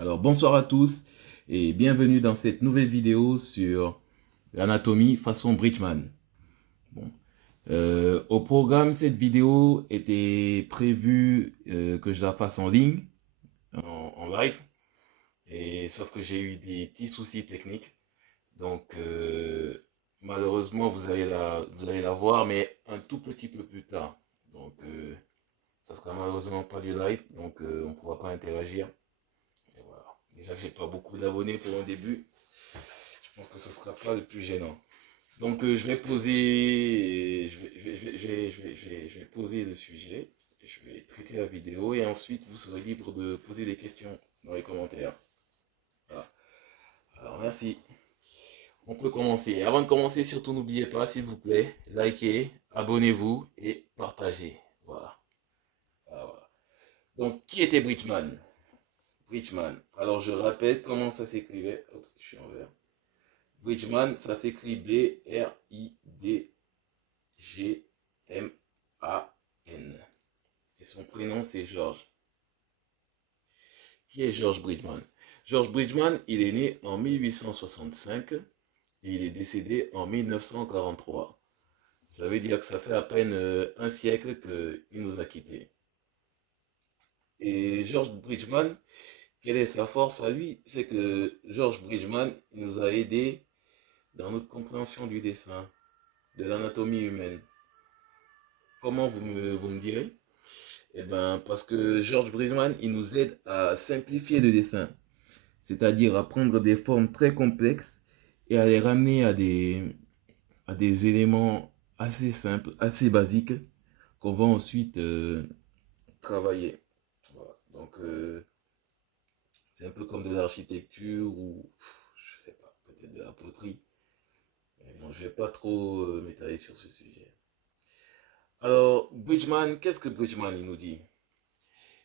Alors bonsoir à tous et bienvenue dans cette nouvelle vidéo sur l'anatomie façon Bridgman. Bon. Au programme, cette vidéo était prévue que je la fasse en ligne, en live, et sauf que j'ai eu des petits soucis techniques. Donc malheureusement vous allez la voir, mais un tout petit peu plus tard. Donc ça sera malheureusement pas du live, donc on ne pourra pas interagir. Et voilà. Déjà que j'ai pas beaucoup d'abonnés pour un début, je pense que ce sera pas le plus gênant. Donc je vais poser, je vais poser le sujet, je vais traiter la vidéo et ensuite vous serez libre de poser des questions dans les commentaires. Voilà. Alors merci. On peut commencer. Avant de commencer, surtout n'oubliez pas, s'il vous plaît, likez, abonnez-vous et partagez. Voilà. Voilà. Donc qui était Bridgman? Bridgman. Alors je rappelle comment ça s'écrivait. Oups, je suis en vert. Bridgman, ça s'écrit B-R-I-D-G-M-A-N. Et son prénom, c'est George. Qui est George Bridgman? George Bridgman, il est né en 1865 et il est décédé en 1943. Ça veut dire que ça fait à peine un siècle qu'il nous a quittés. Et George Bridgman, quelle est sa force à lui? C'est que George Bridgman, il nous a aidés dans notre compréhension du dessin, de l'anatomie humaine. Comment vous me direz? Eh bien, parce que George Bridgman, il nous aide à simplifier le dessin, c'est-à-dire à prendre des formes très complexes et à les ramener à des éléments assez simples, assez basiques, qu'on va ensuite travailler. Voilà. Donc, c'est un peu comme de l'architecture ou, je sais pas, peut-être de la poterie. Mais bon, je vais pas trop m'étaler sur ce sujet. Alors, Bridgman, qu'est-ce que Bridgman il nous dit?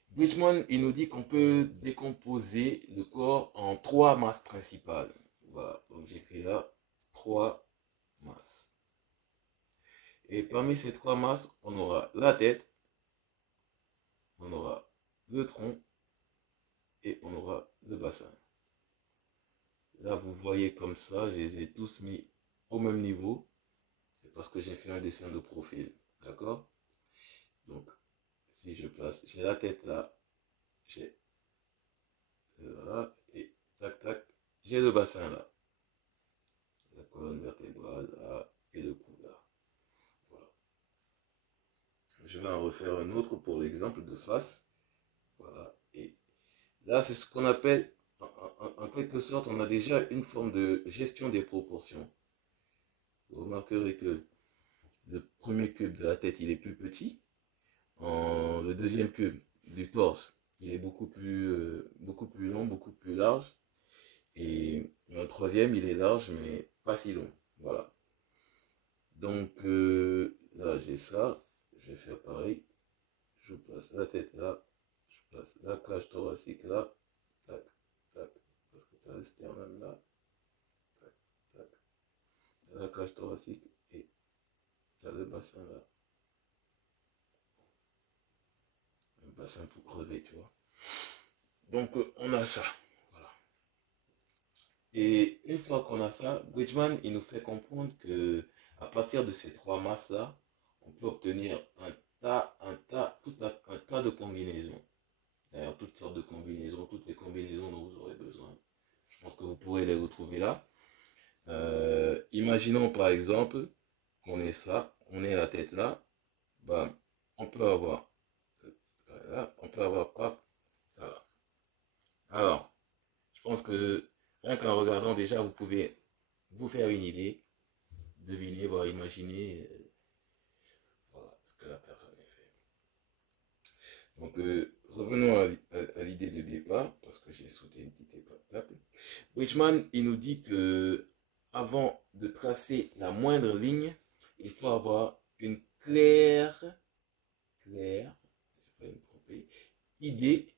Bridgman, il nous dit qu'on peut décomposer le corps en trois masses principales. Voilà, donc j'écris là trois masses. Et parmi ces trois masses, on aura la tête, on aura le tronc et on aura le bassin. Là, vous voyez comme ça, je les ai tous mis au même niveau. C'est parce que j'ai fait un dessin de profil. D'accord? Donc, si je place, j'ai la tête là, j'ai là, et tac tac, j'ai le bassin là. La colonne vertébrale là, et le cou là. Voilà. Je vais en refaire un autre pour l'exemple de face. Voilà. Et là, c'est ce qu'on appelle, en quelque sorte, on a déjà une forme de gestion des proportions. Vous remarquerez que le premier cube de la tête, il est plus petit. Le deuxième cube du torse, il est beaucoup plus long, beaucoup plus large. Et le troisième, il est large, mais pas si long. Voilà. Donc là, j'ai ça. Je vais faire pareil. Je place la tête là. Je place la cage thoracique là. Tac, tac. Parce que tu as le sternum là. Tac, tac. La cage thoracique et tu as le bassin là. Un bassin tout crevé, tu vois. Donc on a ça. Voilà. Et une fois qu'on a ça, Bridgman, il nous fait comprendre que à partir de ces trois masses-là, on peut obtenir un tas de combinaisons. D'ailleurs, toutes sortes de combinaisons, toutes les combinaisons dont vous aurez besoin. Je pense que vous pourrez les retrouver là. Imaginons par exemple qu'on ait ça, on ait la tête là, bam, on peut avoir là, on peut avoir paf, ça là. Alors, je pense que rien qu'en regardant déjà, vous pouvez vous faire une idée, deviner, voire imaginer voilà, ce que la personne a fait. Donc, revenons à l'idée de départ, parce que j'ai sauté une petite étape. Bridgman, il nous dit que avant de tracer la moindre ligne, il faut avoir une claire, j'ai failli me tromper, idée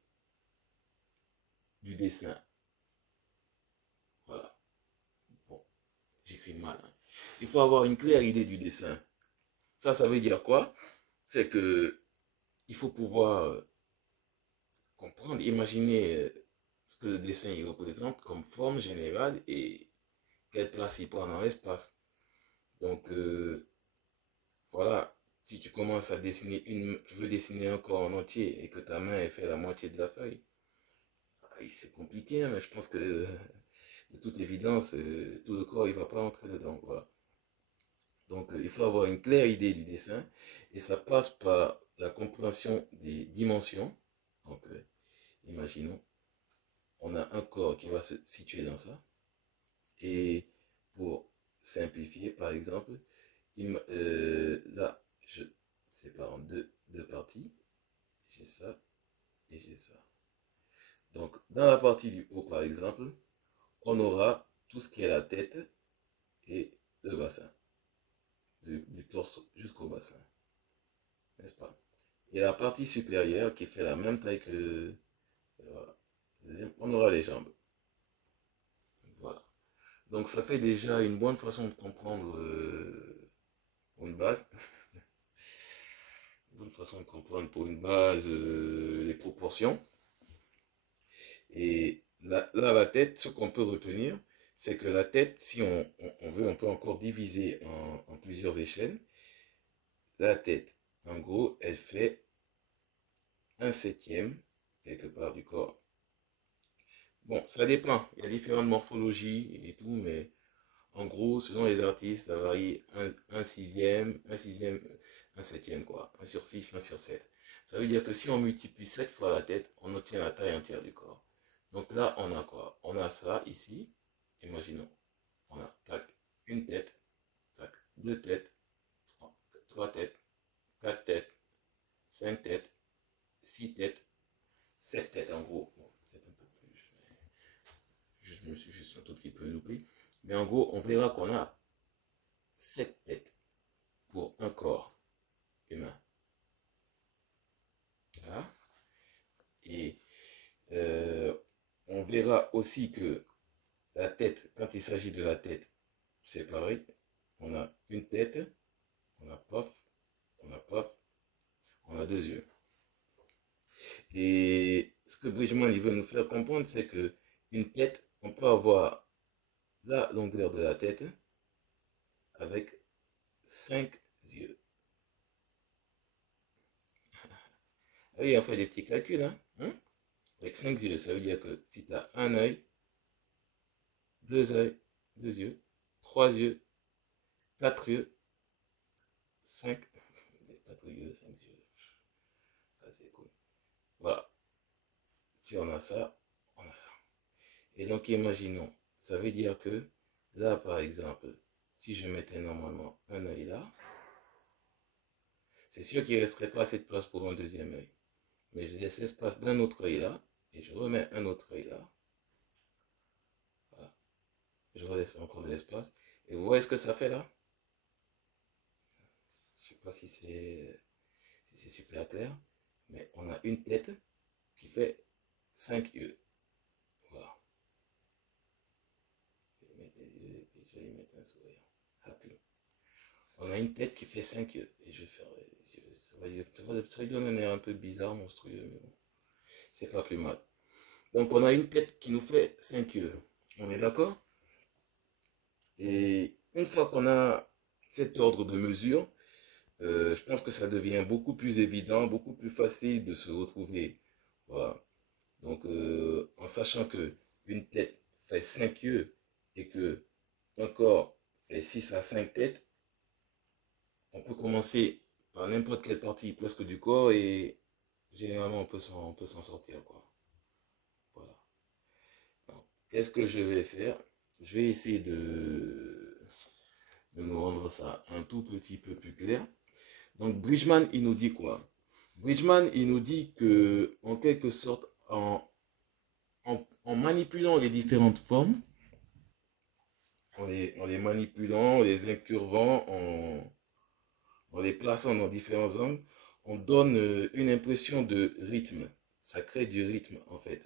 du dessin. Voilà. Bon, j'écris mal. Hein. Il faut avoir une claire idée du dessin. Ça veut dire quoi? C'est que il faut pouvoir comprendre, imaginer ce que le dessin il représente comme forme générale et quelle place il prend dans l'espace. Donc, voilà, si tu commences à dessiner tu veux dessiner un corps en entier et que ta main est fait la moitié de la feuille, c'est compliqué, hein, mais je pense que de toute évidence, tout le corps, il va pas entrer dedans, voilà. Donc, il faut avoir une claire idée du dessin et ça passe par la compréhension des dimensions. Donc, imaginons, on a un corps qui va se situer dans ça. Et pour simplifier, par exemple, là, je sépare en deux parties. J'ai ça et j'ai ça. Donc, dans la partie du haut, par exemple, on aura tout ce qui est la tête et le bassin. Du torse jusqu'au bassin. N'est-ce pas? Et la partie supérieure qui fait la même taille que... Voilà. On aura les jambes. Voilà. Donc ça fait déjà une bonne façon de comprendre une base. Une bonne façon de comprendre pour une base les proportions. Et là, la tête, ce qu'on peut retenir, c'est que la tête, si on veut, on peut encore diviser en plusieurs échelles. La tête, en gros, elle fait 1/7 quelque part du corps. Bon, ça dépend. Il y a différentes morphologies et tout, mais en gros, selon les artistes, ça varie un sixième, 1/7, quoi. 1/6, 1/7. Ça veut dire que si on multiplie 7 fois la tête, on obtient la taille entière du corps. Donc là, on a quoi? On a ça ici. Imaginons. On a tac, une tête, tac, deux têtes, trois têtes, quatre têtes, cinq têtes, six têtes, sept têtes en gros. Bon, c'est un peu plus. Je me suis juste un tout petit peu loupé. Mais en gros, on verra qu'on a 7 têtes pour un corps humain. Voilà. Et on verra aussi que la tête, quand il s'agit de la tête, c'est pareil. On a une tête, on a paf, on a paf, on a deux yeux. Et ce que Bridgman il veut nous faire comprendre, c'est que une tête, on peut avoir la longueur de la tête avec 5 yeux. Ah oui, on fait des petits calculs, hein? Avec 5 yeux, ça veut dire que si tu as un œil, deux yeux, trois yeux, quatre yeux, 5, 4 yeux, 5 yeux. Ah, c'est cool. Voilà. Si on a ça, on a ça. Et donc, imaginons, ça veut dire que là, par exemple, si je mettais normalement un œil là, c'est sûr qu'il ne resterait pas assez de place pour un deuxième œil. Mais je laisse l'espace d'un autre œil là, et je remets un autre œil là. Voilà. Je relaisse encore de l'espace. Et vous voyez ce que ça fait là? Je ne sais pas si c'est super clair, mais on a une tête qui fait 5 yeux. Voilà. Je vais mettre les yeux et puis je vais y mettre un sourire. Happy. On a une tête qui fait 5 yeux. Et je vais faire les yeux. Ça va lui donner un air un peu bizarre, monstrueux, mais bon. C'est pas plus mal. Donc on a une tête qui nous fait 5 yeux. On est d'accord? Et une fois qu'on a cet ordre de mesure, je pense que ça devient beaucoup plus évident, beaucoup plus facile de se retrouver. Voilà. Donc, en sachant que une tête fait 5 yeux et que un corps fait 6 à 5 têtes, on peut commencer par n'importe quelle partie presque du corps et généralement on peut s'en sortir, quoi. Voilà. Qu'est-ce que je vais faire? Je vais essayer de nous rendre ça un tout petit peu plus clair. Donc Bridgman, il nous dit quoi? Bridgman, il nous dit que, en quelque sorte, en manipulant les différentes formes, en les manipulant, en les incurvant, en les plaçant dans différents angles, on donne une impression de rythme. Ça crée du rythme, en fait.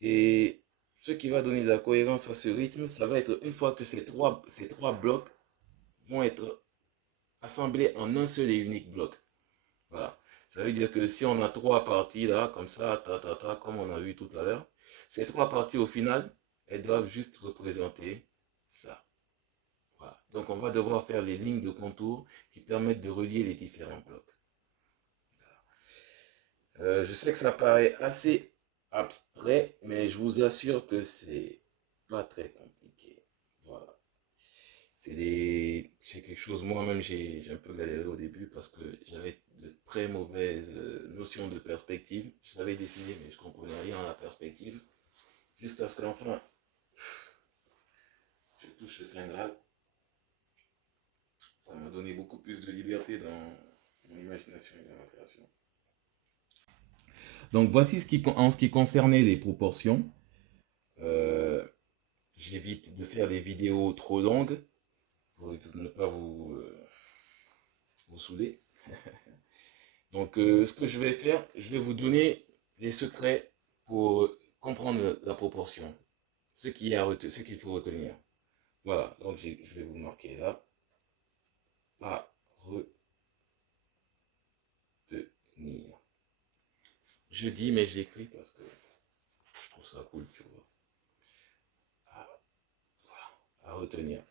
Et ce qui va donner de la cohérence à ce rythme, ça va être une fois que ces trois blocs vont être assemblés en un seul et unique bloc. Voilà. Ça veut dire que si on a trois parties là, comme ça, comme on a vu tout à l'heure, ces trois parties au final, elles doivent juste représenter ça. Voilà. Donc on va devoir faire les lignes de contour qui permettent de relier les différents blocs. Je sais que ça paraît assez abstrait, mais je vous assure que c'est pas très compliqué. Voilà. C'est quelque chose, moi-même, j'ai un peu galéré au début parce que j'avais de très mauvaises notions de perspective. Je savais dessiner, mais je comprenais rien à la perspective. Jusqu'à ce qu'enfin, je touche le Saint Graal. Ça m'a donné beaucoup plus de liberté dans mon imagination et dans ma création. Donc voici en ce qui concernait les proportions. Euh, J'évite de faire des vidéos trop longues pour ne pas vous saouler. Donc ce que je vais faire, je vais vous donner les secrets pour comprendre la proportion. Ce qu'il faut retenir. Voilà, donc je vais vous marquer là. À retenir. Je dis, mais j'écris parce que je trouve ça cool, tu vois. Voilà, à retenir.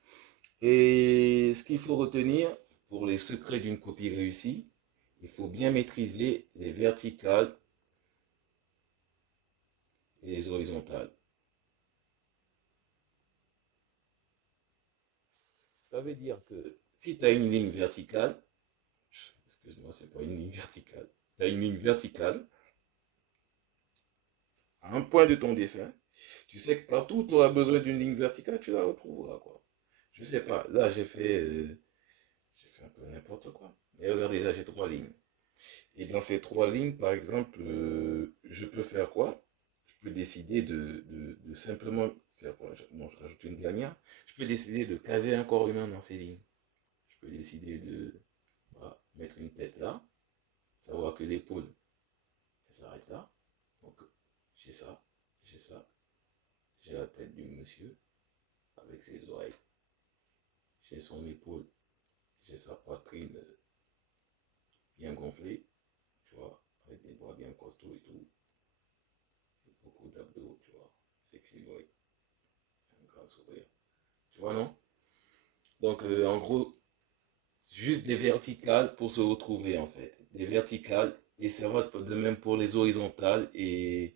Et ce qu'il faut retenir pour les secrets d'une copie réussie, il faut bien maîtriser les verticales et les horizontales. Ça veut dire que si tu as une ligne verticale, excuse-moi, c'est pas une ligne verticale, tu as une ligne verticale à un point de ton dessin, tu sais que partout où tu auras besoin d'une ligne verticale, tu la retrouveras, quoi. Je sais pas, là j'ai fait un peu n'importe quoi. Mais regardez, là j'ai trois lignes. Et dans ces trois lignes, par exemple, je peux faire quoi? Je peux décider de simplement faire quoi? Bon, je rajoute une dernière. Je peux décider de caser un corps humain dans ces lignes. Je peux décider de voilà, mettre une tête là, savoir que l'épaule s'arrête là. Donc j'ai ça, j'ai ça, j'ai la tête du monsieur avec ses oreilles, j'ai son épaule, j'ai sa poitrine bien gonflée, tu vois, avec des bras bien costauds et tout, et beaucoup d'abdos, tu vois, sexy boy, un grand sourire, tu vois, non? Donc en gros, juste des verticales pour se retrouver en fait, des verticales, et ça va de même pour les horizontales et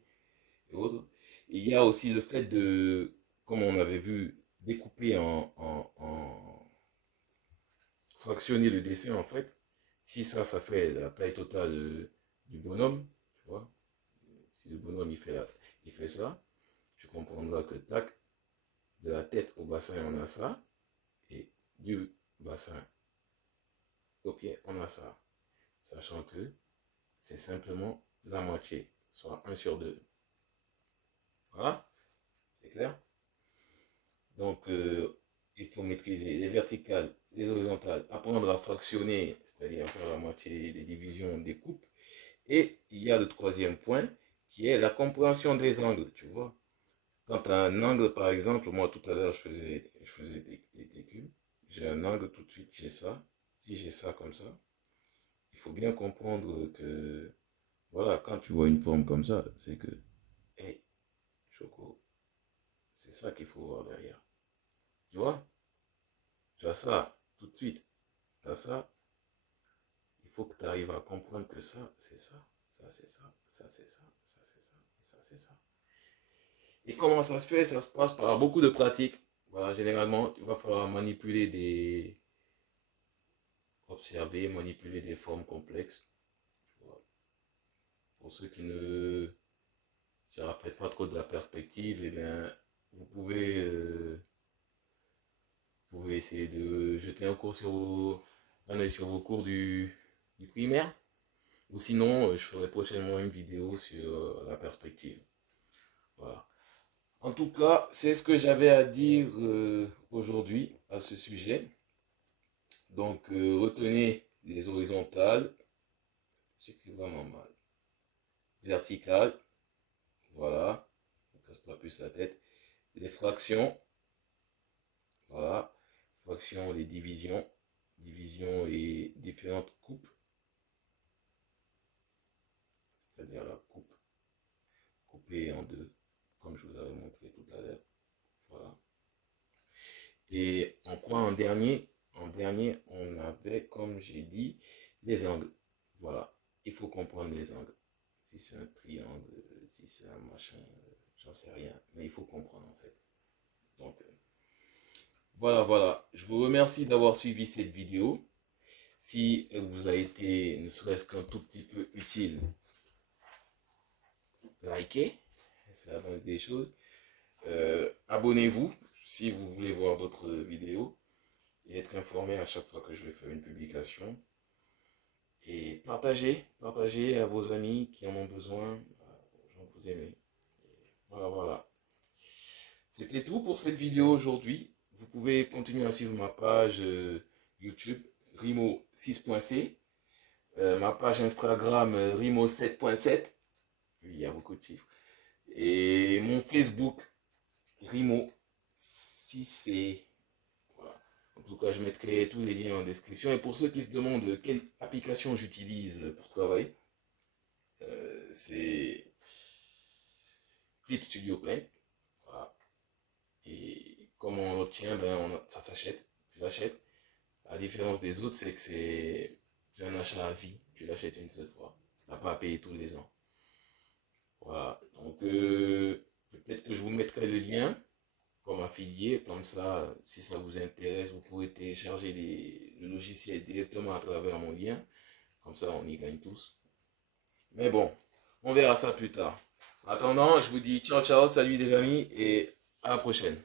autres. Il y a aussi le fait de, comme on avait vu, découper fractionner le dessin en fait. Si ça fait la taille totale du bonhomme, tu vois. Si le bonhomme il fait ça, tu comprendras que tac, de la tête au bassin on a ça, et du bassin au pied on a ça. Sachant que c'est simplement la moitié, soit 1/2. Voilà, c'est clair? Donc, il faut maîtriser les verticales, les horizontales, apprendre à fractionner, c'est-à-dire à faire la moitié des divisions, des coupes. Et il y a le troisième point qui est la compréhension des angles, tu vois. Quand tu as un angle, par exemple, moi tout à l'heure, je faisais des cubes. J'ai un angle, tout de suite, j'ai ça. Si j'ai ça comme ça, il faut bien comprendre que, voilà, quand tu vois une forme comme ça, c'est que, hey, Choco, c'est ça qu'il faut voir derrière. Tu vois? Tu as ça, tout de suite. Tu as ça, il faut que tu arrives à comprendre que ça, c'est ça. Ça, c'est ça. Ça, c'est ça. Ça, c'est ça. Et ça, c'est ça. Et comment ça se fait? Ça se passe par beaucoup de pratiques. Voilà, généralement, il va falloir observer, manipuler des formes complexes. Voilà. Pour ceux qui ne se rappellent pas trop de la perspective, eh bien, vous pouvez essayer de jeter un œil sur vos cours du primaire. Ou sinon, je ferai prochainement une vidéo sur la perspective. Voilà. En tout cas, c'est ce que j'avais à dire aujourd'hui à ce sujet. Donc, retenez les horizontales. J'écris vraiment mal. Verticales. Voilà. On ne casse pas plus la tête. Les fractions. Voilà. Fractions, les divisions. Divisions et différentes coupes. c'est-à-dire la coupe, coupée en deux, comme je vous avais montré tout à l'heure. Voilà. Et en quoi en dernier? En dernier, on avait, comme j'ai dit, les angles. Voilà. Il faut comprendre les angles. Si c'est un triangle, si c'est un machin, j'en sais rien. Mais il faut comprendre en fait. Donc, voilà, voilà. Je vous remercie d'avoir suivi cette vidéo. Si elle vous a été, ne serait-ce qu'un tout petit peu utile, likez. C'est la moindre des choses. Abonnez-vous si vous voulez voir d'autres vidéos et être informé à chaque fois que je vais faire une publication. Et partagez à vos amis qui en ont besoin, aux gens que vous aimez. Et voilà, voilà. C'était tout pour cette vidéo aujourd'hui. Vous pouvez continuer à suivre ma page YouTube Rimo6.c, ma page Instagram Rimo7.7. Il y a beaucoup de chiffres. Et mon Facebook Rimo6c. Voilà. En tout cas, je mettrai tous les liens en description. Et pour ceux qui se demandent quelle application j'utilise pour travailler, c'est Clip Studio Paint. Voilà. Et comment on l'obtient, ben ça s'achète. Tu l'achètes. La différence des autres, c'est que c'est un achat à vie. Tu l'achètes une seule fois. Tu n'as pas à payer tous les ans. Voilà. Donc, peut-être que je vous mettrai le lien comme affilié. Comme ça, si ça vous intéresse, vous pourrez télécharger le logiciel directement à travers mon lien. Comme ça, on y gagne tous. Mais bon, on verra ça plus tard. En attendant, je vous dis ciao, ciao, salut les amis et à la prochaine.